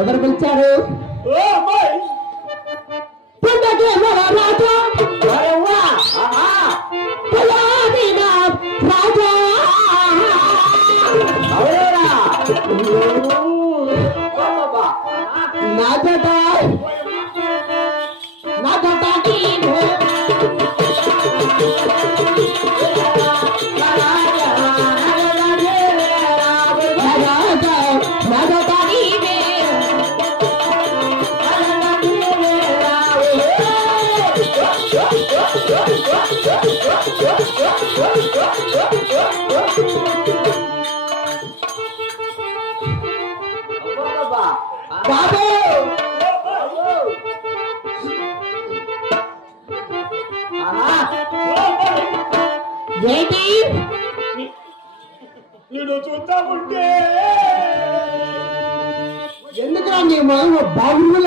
ఎవరు పిలిచారు? నేను చూస్తా ఉంటే ఎందుకురా నీ మామ బాగుండు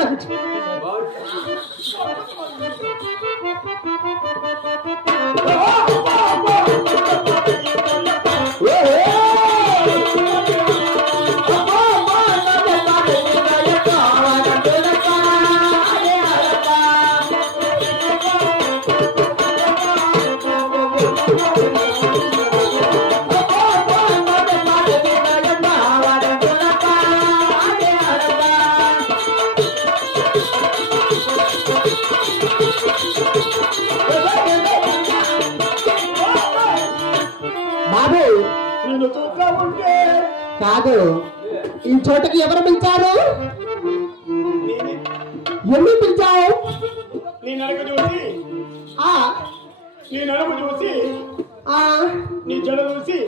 బాబు. నేను చూస్తా ఉంటే కాదు, ఈ చోటకి ఎవరు పిలిచారు? ఎందుకు పిలిచావు? నీ నడక చూసి, నీ నడమ చూసి, నీ జడ చూసి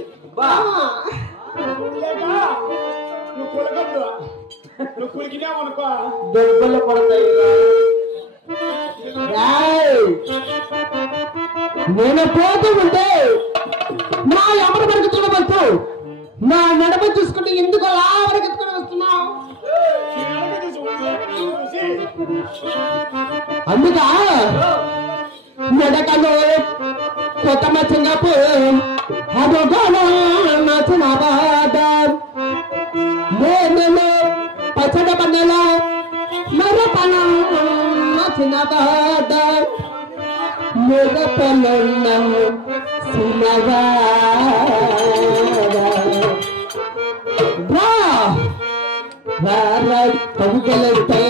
నువ్వు కులగద్దు, నువ్వు కులికినావనుకో దెబ్బలు పడతాయి. నేను పోతూ ఉంటే నా ఎవరు వరకెత్తుకుని వస్తూ నా నడమ చూసుకుంటే ఎందుకు అలా వరకెత్తుకుని వస్తున్నావు? అందుక నడకలో కొత్త మచ్చంగాపు అదొగలో నచ్చిన బాధ నేనలో పచ్చడ పన్నెలో మరపన నచ్చిన బాధ మొగపలన్న సినగా పగుగలంటే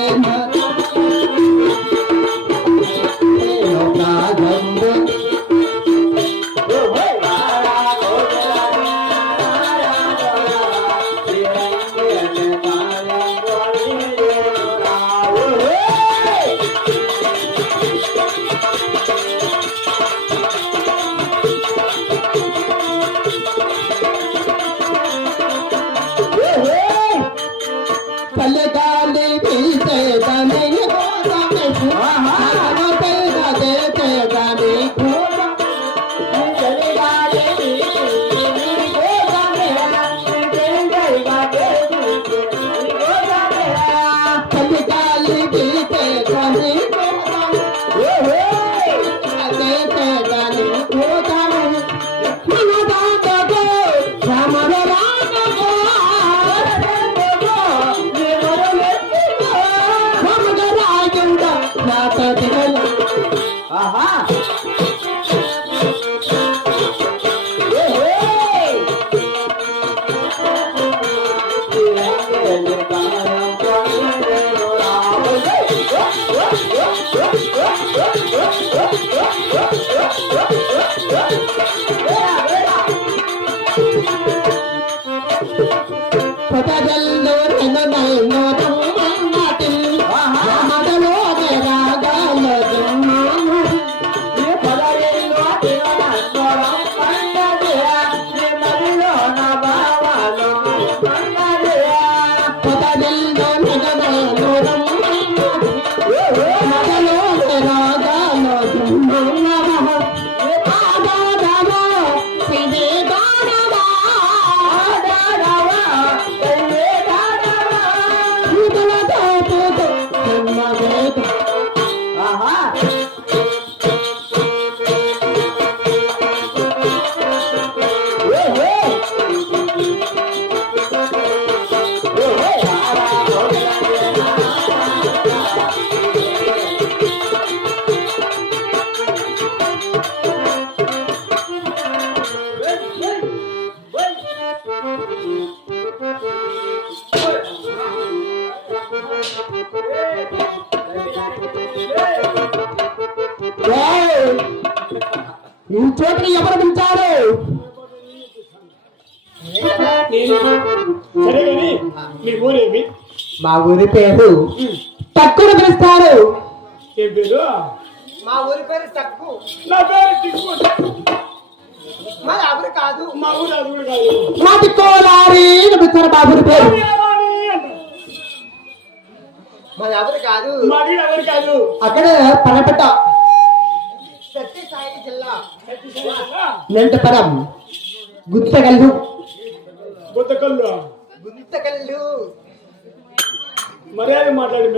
పల్లెగాలి ఈ చోటుని ఎవరు పిలిచారు? సరే కానీ మీ ఊరేమి? మా ఊరి పేరు తక్కువ పిలుస్తారు. ఏం పేరు? మా ఊరి పేరు టక్కు. నా పేరు టిక్కు. మా ఊరు కాదు. మా ఊరు అది కూడా కాదు. మా తిక్కోలారి పిలుస్తారు మా ఊరి పేరు. మా ఊరు కాదు. మా వీడు ఎవరు కాదు. అక్కడ పనపెట్ట సత్యసాయి జిల్లా నెంటపరం గుత్తగల్లు గుత్తకల్లు గుంతకల్లు. మర్యాద మాట్లాడి